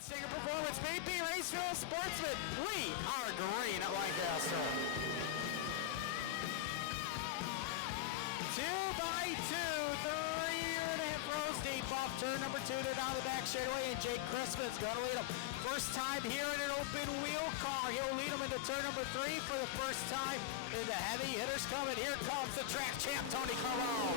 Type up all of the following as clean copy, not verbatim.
Stinger Performance, BP Racefield Sportsman. We are green at Lancaster. 2x2, 3.5 rows deep off turn number 2 to down the back straightaway, and Jake Crispin's going to lead him. First time here in an open wheel car. He'll lead him into turn number 3 for the first time. And the heavy hitters coming. Here comes the track champ, Tony Carone.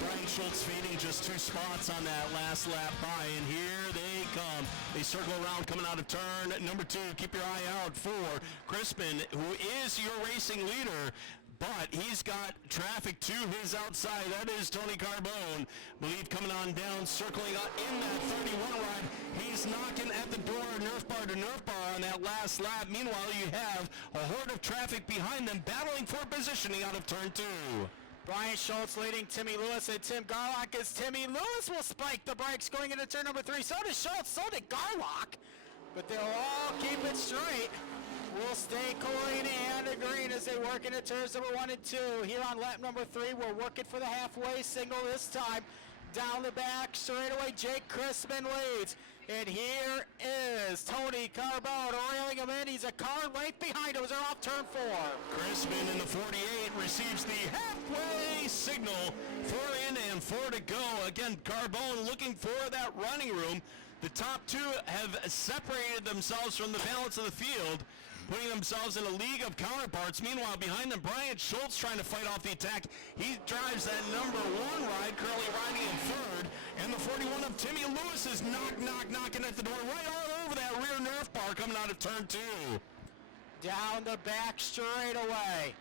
Brian Schultz fading just 2 spots on that last lap by, and here they come. They circle around coming out of turn number 2. Keep your eye out for Crispin, who is your racing leader, but he's got traffic to his outside. That is Tony Carbone. Believe coming on down, circling on in that 31 ride. He's knocking at the door, Nerf bar to Nerf bar on that last lap. Meanwhile, you have a horde of traffic behind them battling for positioning out of turn 2. Brian Schultz leading Timmy Lewis and Tim Garlock as Timmy Lewis will spike the brakes going into turn number 3. So does Schultz, so did Garlock. But they'll all keep it straight. Will stay clean and green as they work into turns number 1 and 2. Here on lap number 3, we're working for the halfway single this time. Down the back straightaway, Jake Crispin leads. And here is Tony Carbone railing him in. He's a car length behind him as they're off turn 4. Crispin in the 48 receives the halfway signal. 4 in and 4 to go. Again, Carbone looking for that running room. The top 2 have separated themselves from the balance of the field, putting themselves in a league of counterparts. Meanwhile, behind them, Brian Schultz trying to fight off the attack. He drives that number 1 ride, currently riding in 3rd. And the 41 of Timmy Lewis is knocking at the door, right all over that rear Nerf bar coming out of turn 2. Down the back straightaway.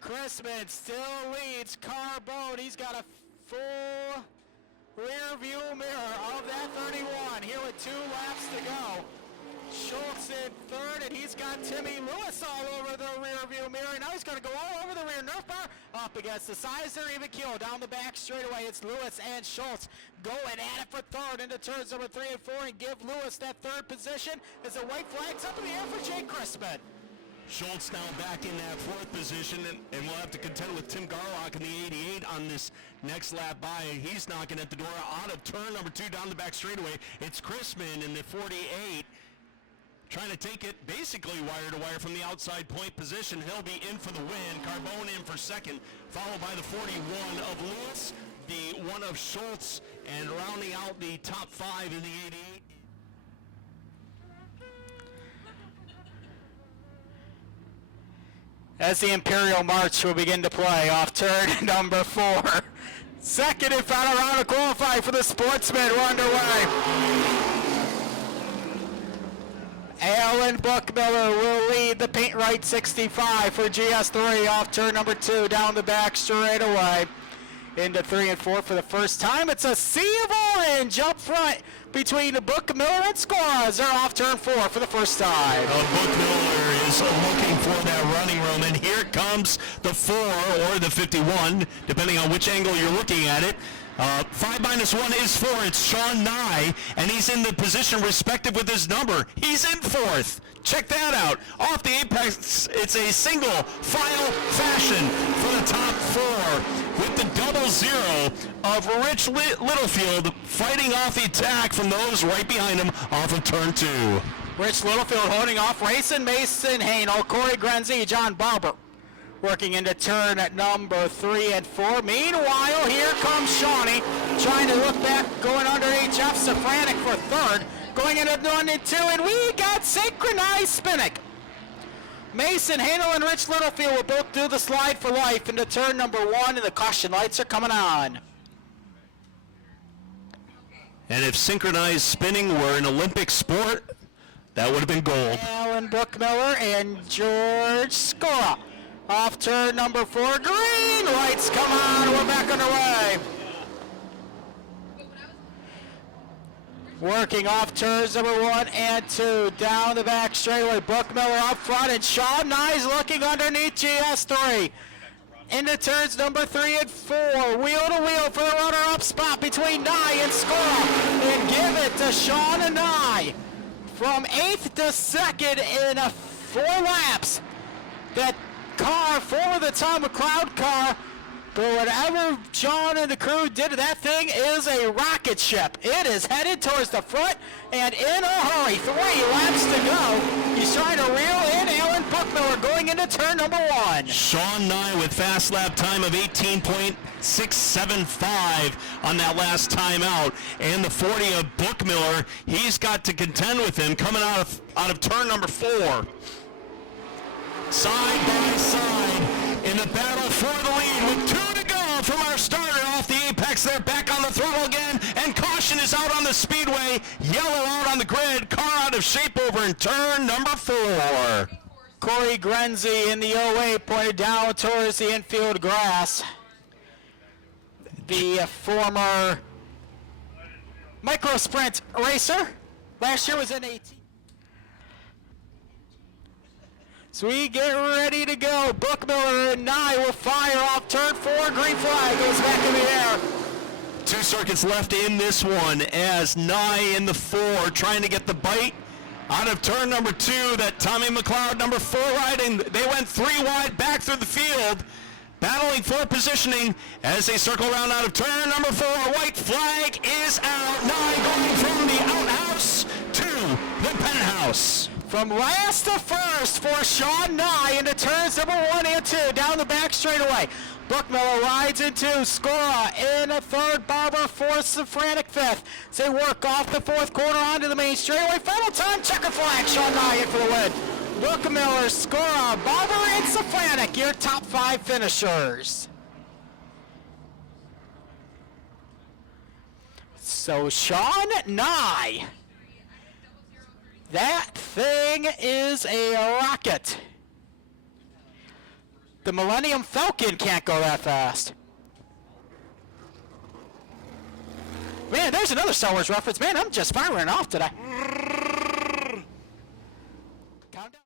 Crispin still leads Carbone. He's got a full rear view mirror of that 31 here with 2 laps to go. Schultz in 3rd, and he's got Timmy Lewis all over the rear view mirror. Now he's going to go all over the rear Nerf bar, up against the sides. They're even keel. Down the back straightaway, it's Lewis and Schultz going at it for 3rd into turns number 3 and 4, and give Lewis that 3rd position as the white flag's up in the air for Jake Crispin. Schultz now back in that 4th position, and we'll have to contend with Tim Garlock in the 88 on this next lap by. He's knocking at the door out of turn number 2 down the back straightaway. It's Crispin in the 48. Trying to take it basically wire to wire from the outside point position. He'll be in for the win. Carbone in for 2nd, followed by the 41 of Lewis, the 1 of Schultz, and rounding out the top 5 in the 88. As the Imperial March will begin to play off turn number 4. Second and final round of qualifying for the Sportsman. We're underway. Alan Buckmiller will lead the paint right 65 for GS3 off turn number 2 down the back straightaway into 3 and 4 for the first time. It's a sea of orange up front between Buckmiller and Scores. They're off turn 4 for the first time. Buckmiller is looking for that running room, and here comes the 4 or the 51, depending on which angle you're looking at it. 5-1 is 4. It's Sean Nye, and he's in the position respective with his number. He's in 4th. Check that out. Off the apex, it's a single file fashion for the top 4 with the 0-0 of Rich Littlefield fighting off the attack from those right behind him off of turn 2. Rich Littlefield holding off racing Mason Hanel, Corey Grenzy, John Barber. Working into turn at number 3 and 4. Meanwhile, here comes Shawnee trying to look back, going underneath Jeff Safranik for 3rd. Going into 1 and 2, and we got synchronized spinning. Mason Hanel and Rich Littlefield will both do the slide for life into turn number 1, and the caution lights are coming on. And if synchronized spinning were an Olympic sport, that would have been gold. Alan Buckmiller and George Scora. Off turn number 4, green lights come on, we're back underway. Working off turns number 1 and 2, down the back straightaway, Buckmiller up front, and Sean Nye's looking underneath GS3. Into turns number 3 and 4, wheel to wheel for the runner-up spot between Nye and Scora, and give it to Sean and Nye. From 8th to 2nd in 4 laps. That car for the Tom McLeod car But whatever Sean and the crew did to that thing is a rocket ship. It is headed towards the front and in a hurry. 3 laps to go. He's trying to reel in Alan Buckmiller going into turn number 1. Sean Nye with fast lap time of 18.675 on that last time out. And the 40 of Buckmiller, he's got to contend with him coming out of turn number 4. Side by side in the battle for the lead with 2 to go from our starter off the apex. They're back on the throttle again, and caution is out on the speedway. Yellow out on the grid. Car out of shape over in turn number 4. Corey Grenzy in the 08 pointed down towards the infield grass. The former micro sprint racer. Last year was in 18. So we get ready to go. Buckmiller and Nye will fire off turn 4. Green flag goes back in the air. 2 circuits left in this one as Nye in the 4 trying to get the bite out of turn number 2. That Tommy McLeod number 4 riding. They went 3 wide back through the field, battling for positioning as they circle around out of turn number 4. White flag is out. Nye going from the outhouse to the penthouse. From last to first for Sean Nye into turns number 1 and 2 down the back straightaway. Buckmiller rides into Scora in a 3rd, Barber 4th, Safranic 5th. As they work off the 4th corner onto the main straightaway. Final time, checker flag, Sean Nye in for the win. Buckmiller, Scora, Barber, and Safranic, your top 5 finishers. So Sean Nye. That thing is a rocket. The Millennium Falcon can't go that fast. Man, there's another Star Wars reference. Man, I'm just firing off today.